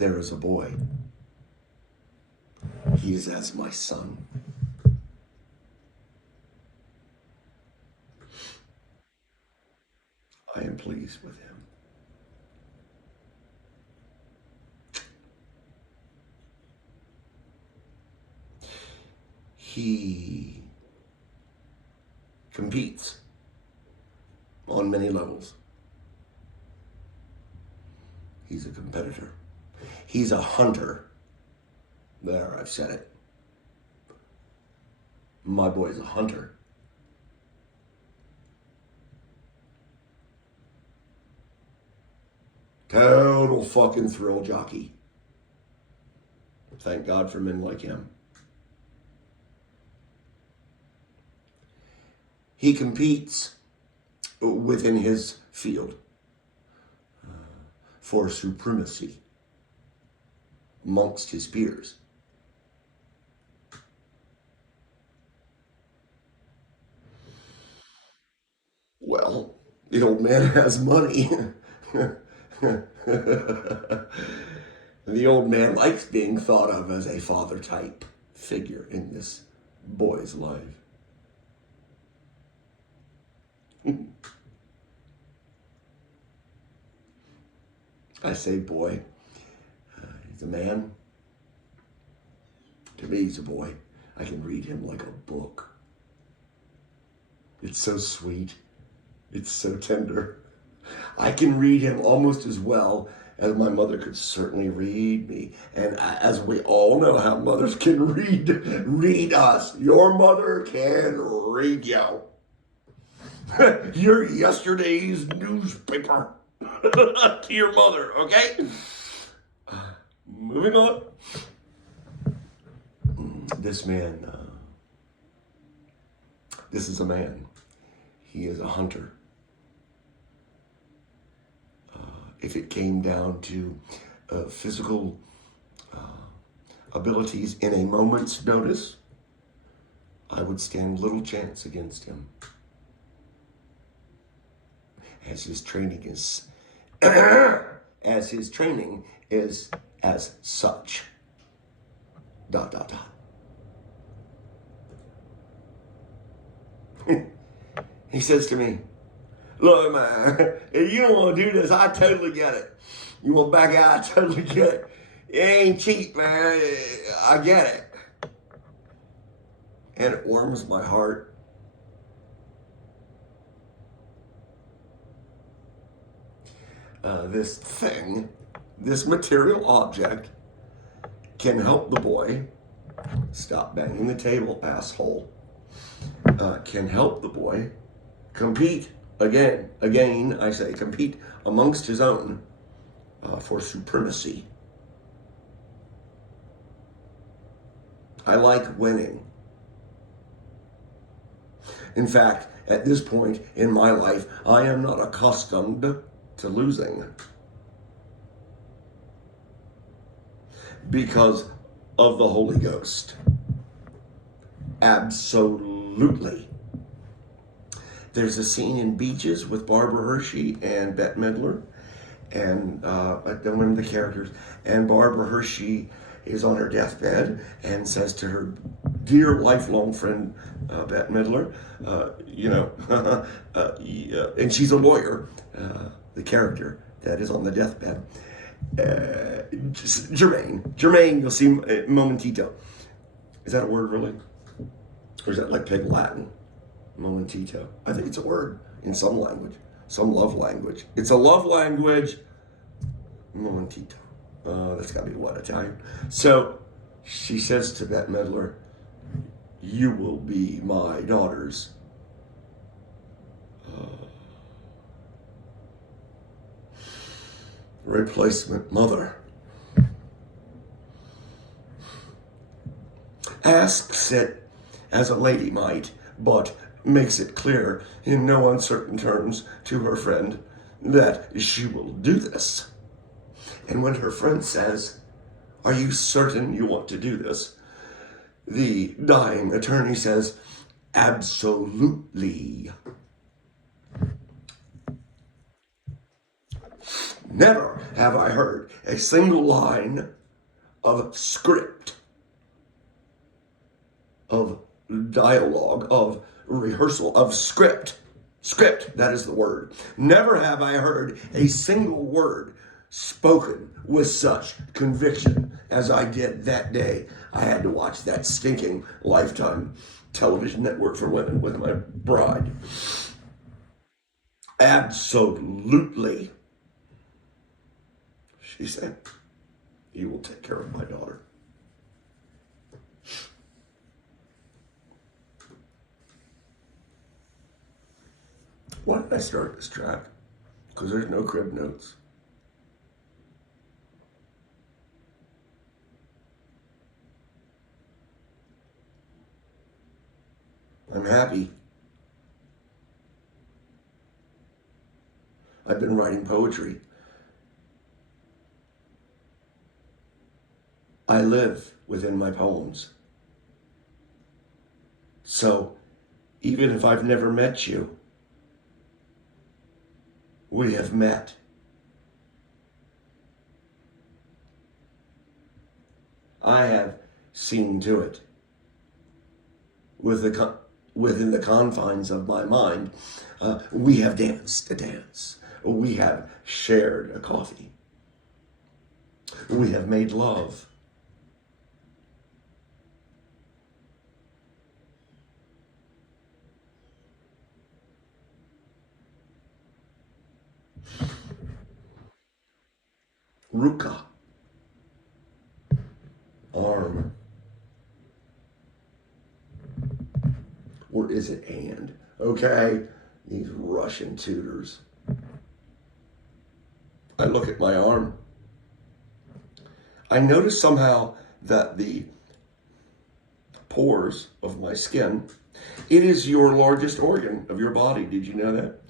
there is a boy. He is as my son. I am pleased with him. He competes on many levels. He's a competitor. He's a hunter. There, I've said it. My boy's a hunter. Total fucking thrill jockey. Thank God for men like him. He competes within his field for supremacy amongst his peers. Well, the old man has money. The old man likes being thought of as a father type figure in this boy's life. I say boy. He's a man. To me, he's a boy. I can read him like a book. It's so sweet. It's so tender. I can read him almost as well as my mother could certainly read me. And as we all know how mothers can read us. Your mother can read you. You're yesterday's newspaper to your mother, okay? Moving on. This man, this is a man. He is a hunter. If it came down to physical abilities in a moment's notice, I would stand little chance against him. As his training is, as such. ... He says to me, look, man, if you don't want to do this, I totally get it. You want to back out, I totally get it. It ain't cheap, man. I get it. And it warms my heart. This thing, this material object, can help the boy stop banging the table, asshole. Can help the boy compete again, I say, compete amongst his own for supremacy. I like winning. In fact, at this point in my life, I am not accustomed to losing because of the Holy Ghost. Absolutely. There's a scene in Beaches with Barbara Hershey and Bette Midler, and I don't remember the characters, and Barbara Hershey is on her deathbed and says to her dear lifelong friend, Bette Midler, and she's a lawyer, the character that is on the deathbed, Jermaine, you'll see momentito. Is that a word really? Or is that like pig Latin? Momentito. I think it's a word in some language, some love language. It's a love language. Momentito. That's got to be what, Italian? So she says to Bette Midler, you will be my daughter's replacement mother. Asks it as a lady might, but makes it clear in no uncertain terms to her friend that she will do this. And when her friend says, are you certain you want to do this? The dying attorney says, absolutely. Never have I heard a single line of script, of dialogue, of rehearsal, of script. Script, that is the word. Never have I heard a single word spoken with such conviction as I did that day. I had to watch that stinking Lifetime television network for women with my bride. Absolutely. She said, "You will take care of my daughter." Why did I start this track? Because there's no crib notes. I'm happy. I've been writing poetry. I live within my poems. So even if I've never met you, we have met. I have seen to it within the confines of my mind. We have danced a dance. We have shared a coffee. We have made love. Ruka, arm. Or is it and? Okay, these Russian tutors. I look at my arm. I notice somehow that the pores of my skin, it is your largest organ of your body. Did you know that?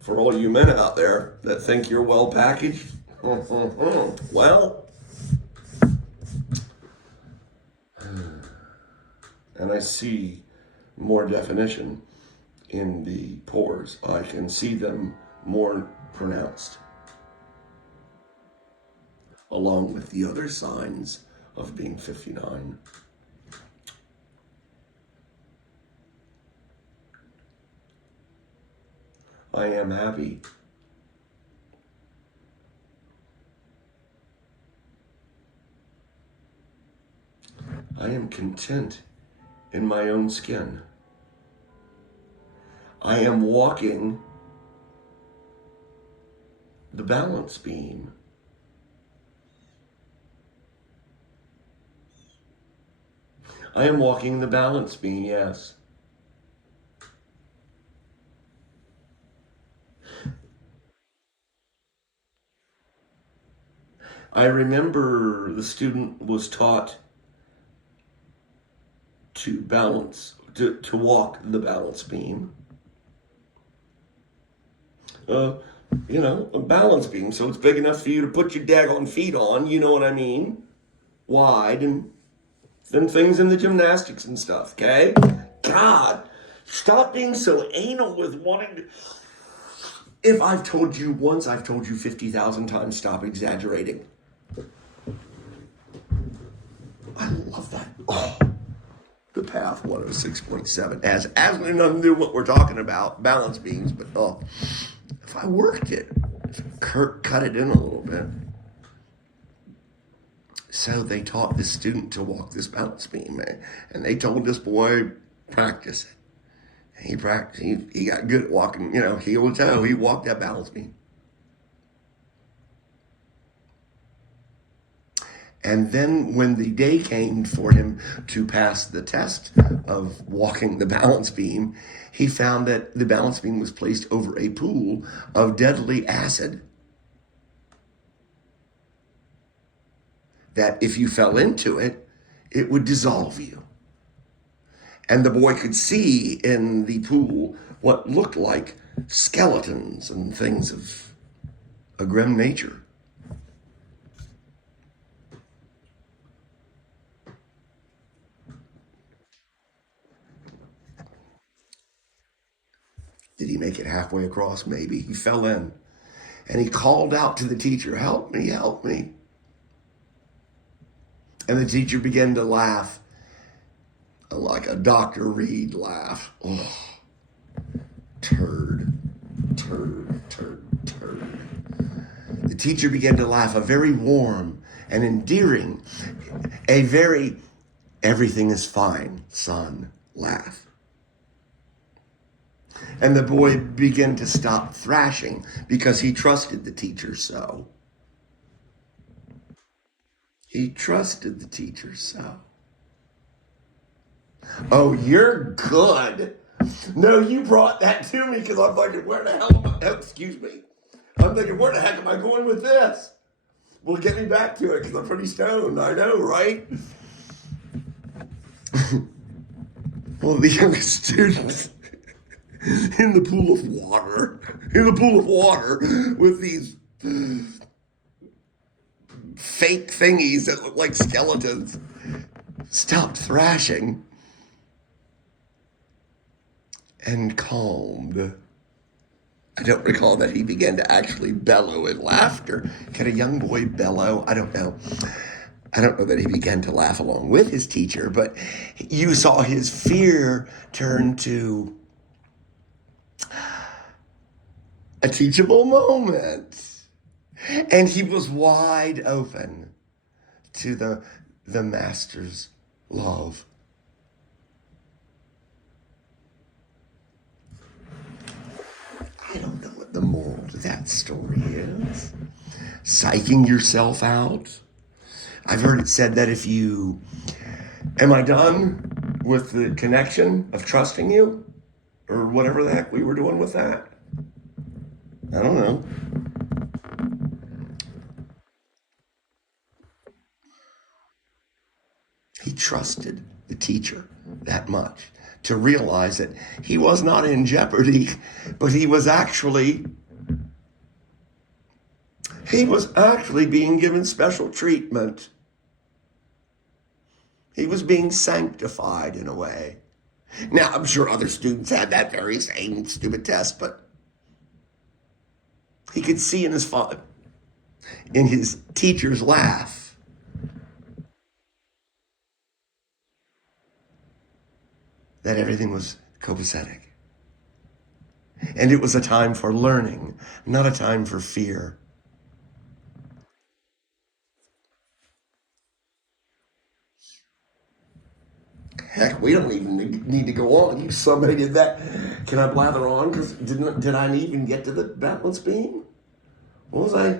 For all you men out there that think you're well packaged, well, and I see more definition in the pores. I can see them more pronounced, along with the other signs of being 59. I am happy. I am content in my own skin. I am walking the balance beam. I am walking the balance beam, yes. I remember the student was taught to balance, to walk the balance beam. Uh, a balance beam, so it's big enough for you to put your daggone feet on, you know what I mean? Wide, and them things in the gymnastics and stuff, okay? God, stop being so anal with wanting to. If I've told you once, I've told you 50,000 times, stop exaggerating. I love that. Oh, the Path 106.7 has absolutely nothing to do with what we're talking about, balance beams, but if I worked it, if Kurt cut it in a little bit. So they taught this student to walk this balance beam, man, and they told this boy, practice it. And he practiced. He got good at walking, heel to toe. He walked that balance beam. And then when the day came for him to pass the test of walking the balance beam, he found that the balance beam was placed over a pool of deadly acid. That if you fell into it, it would dissolve you. And the boy could see in the pool what looked like skeletons and things of a grim nature. Did he make it halfway across? Maybe. He fell in. And he called out to the teacher, "Help me, help me." And the teacher began to laugh, like a Dr. Reed laugh. Oh, turd, turd, turd, turd. The teacher began to laugh, a very warm and endearing, a very "everything is fine, son" laugh. And the boy began to stop thrashing because he trusted the teacher so. He trusted the teacher so. "Oh, you're good." No, you brought that to me because I'm thinking, where the hell am I? Oh, excuse me. I'm thinking, where the heck am I going with this? Well, get me back to it because I'm pretty stoned. I know, right? Well, the young students in the pool of water with these fake thingies that look like skeletons, stopped thrashing and calmed. I don't recall that he began to actually bellow in laughter. Can a young boy bellow? I don't know. I don't know that he began to laugh along with his teacher, but you saw his fear turn to a teachable moment. And he was wide open to the master's love. I don't know what the moral to that story is. Psyching yourself out. I've heard it said that if you, am I done with the connection of trusting you? Or whatever the heck we were doing with that? I don't know. He trusted the teacher that much to realize that he was not in jeopardy, but he was actually being given special treatment. He was being sanctified in a way. Now, I'm sure other students had that very same stupid test, but he could see in his teacher's laugh that everything was copacetic. And it was a time for learning, not a time for fear. Heck, we don't even need to go on. Somebody did that. Can I blather on? Because did I even get to the balance beam? What was I?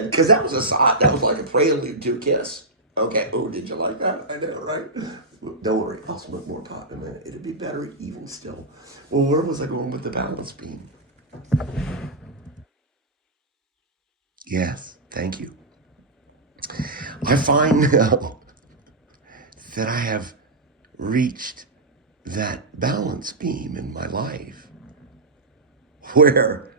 Because that was a side. That was like a prelude to a kiss. Okay. Oh, did you like that? I know, right? Don't worry. I'll smoke more pot in a minute. It'll be better even still. Well, where was I going with the balance beam? Yes. Thank you. I find now that I have reached that balance beam in my life where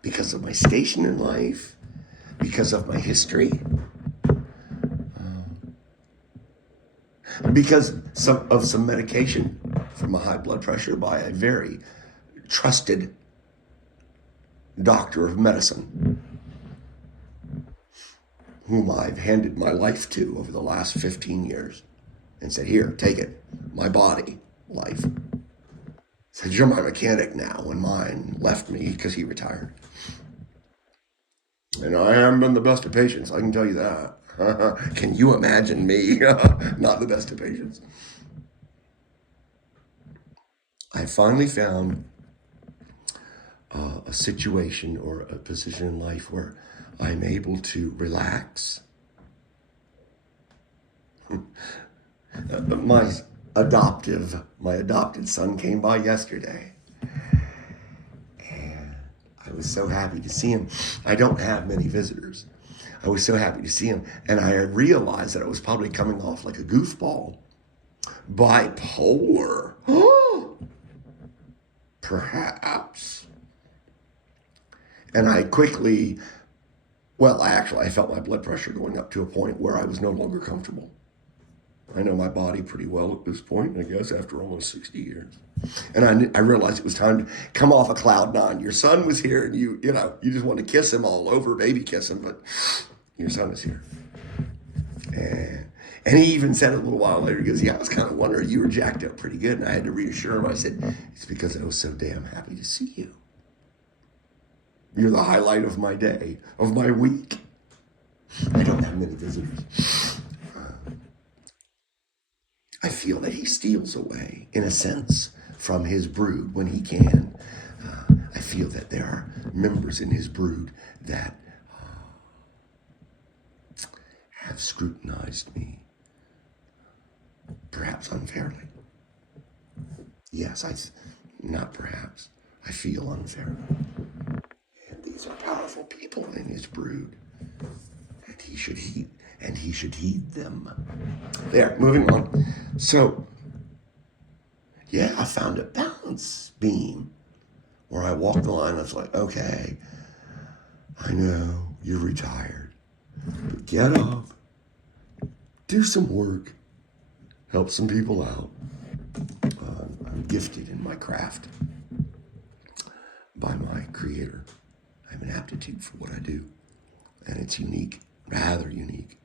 because of my station in life, because of my history, because of some medication for my high blood pressure by a very trusted doctor of medicine, whom I've handed my life to over the last 15 years and said, "Here, take it, my body, life." Said, "You're my mechanic now," when mine left me because he retired. And I haven't been the best of patients, I can tell you that. Can you imagine me not the best of patients? I finally found a situation or a position in life where I'm able to relax. My adopted son came by yesterday, and I was so happy to see him. I don't have many visitors. I was so happy to see him, and I realized that I was probably coming off like a goofball. Bipolar. Perhaps. And I I felt my blood pressure going up to a point where I was no longer comfortable. I know my body pretty well at this point, I guess, after almost 60 years. And I realized it was time to come off a cloud nine. Your son was here, and you just want to kiss him all over, baby kiss him, but your son is here. And he even said a little while later, he goes, yeah, I was kind of wondering, you were jacked up pretty good. And I had to reassure him. I said, it's because I was so damn happy to see you. You're the highlight of my day, of my week. I don't have many visitors. I feel that he steals away, in a sense, from his brood when he can. I feel that there are members in his brood that have scrutinized me, perhaps unfairly. Yes, not perhaps. I feel unfairly. And these are powerful people in his brood, and he should heed them. There, moving on. So, yeah, I found a balance beam where I walked the line. I was like, okay, I know you're retired, but get up, do some work, help some people out. I'm gifted in my craft by my creator. I have an aptitude for what I do, and it's unique, rather unique.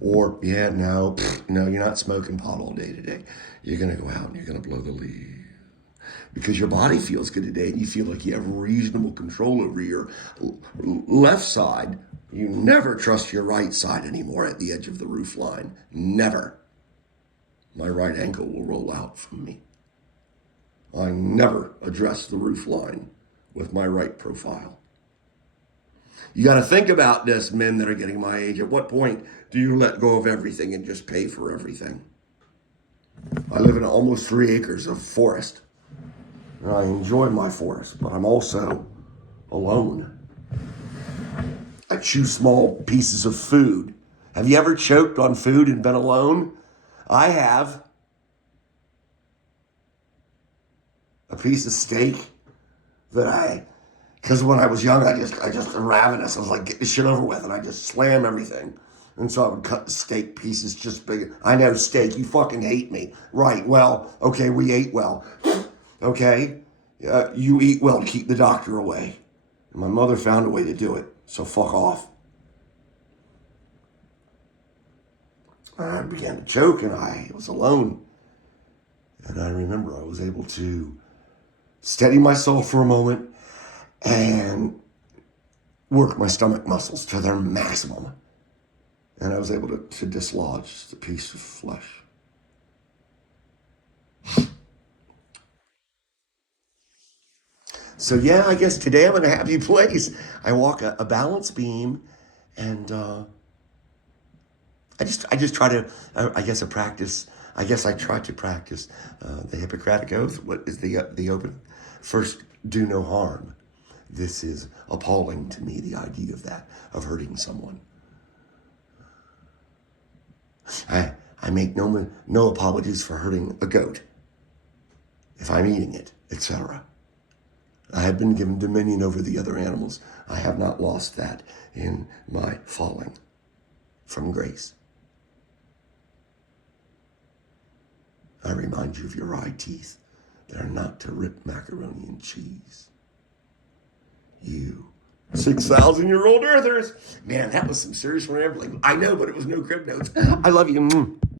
Or, yeah, no, you're not smoking pot all day today. You're going to go out and you're going to blow the leaf. Because your body feels good today and you feel like you have reasonable control over your left side. You never trust your right side anymore at the edge of the roof line. Never. My right ankle will roll out from me. I never address the roof line with my right profile. You got to think about this, men that are getting my age. At what point do you let go of everything and just pay for everything? I live in almost 3 acres of forest. And I enjoy my forest, but I'm also alone. I chew small pieces of food. Have you ever choked on food and been alone? I have. A piece of steak that because when I was young, I just ravenous. I was like, get this shit over with, and I just slam everything. And so I would cut the steak pieces just big. I know steak, you fucking hate me. Right, well, okay, we ate well. Okay, you eat well to keep the doctor away. And my mother found a way to do it, so fuck off. I began to choke, and I was alone. And I remember I was able to steady myself for a moment and work my stomach muscles to their maximum. And I was able to dislodge the piece of flesh. So yeah, I guess today I'm in a happy place. I walk a balance beam, and I just try to, I guess I try to practice the Hippocratic Oath. What is the open? First, do no harm. This is appalling to me, the idea of that, of hurting someone. I make no apologies for hurting a goat if I'm eating it, etc. I have been given dominion over the other animals. I have not lost that in my falling from grace. I remind you of your eye teeth. They're not to rip macaroni and cheese. You 6,000-year-old earthers. Man, that was some serious rambling. I know, but it was no crib notes. I love you.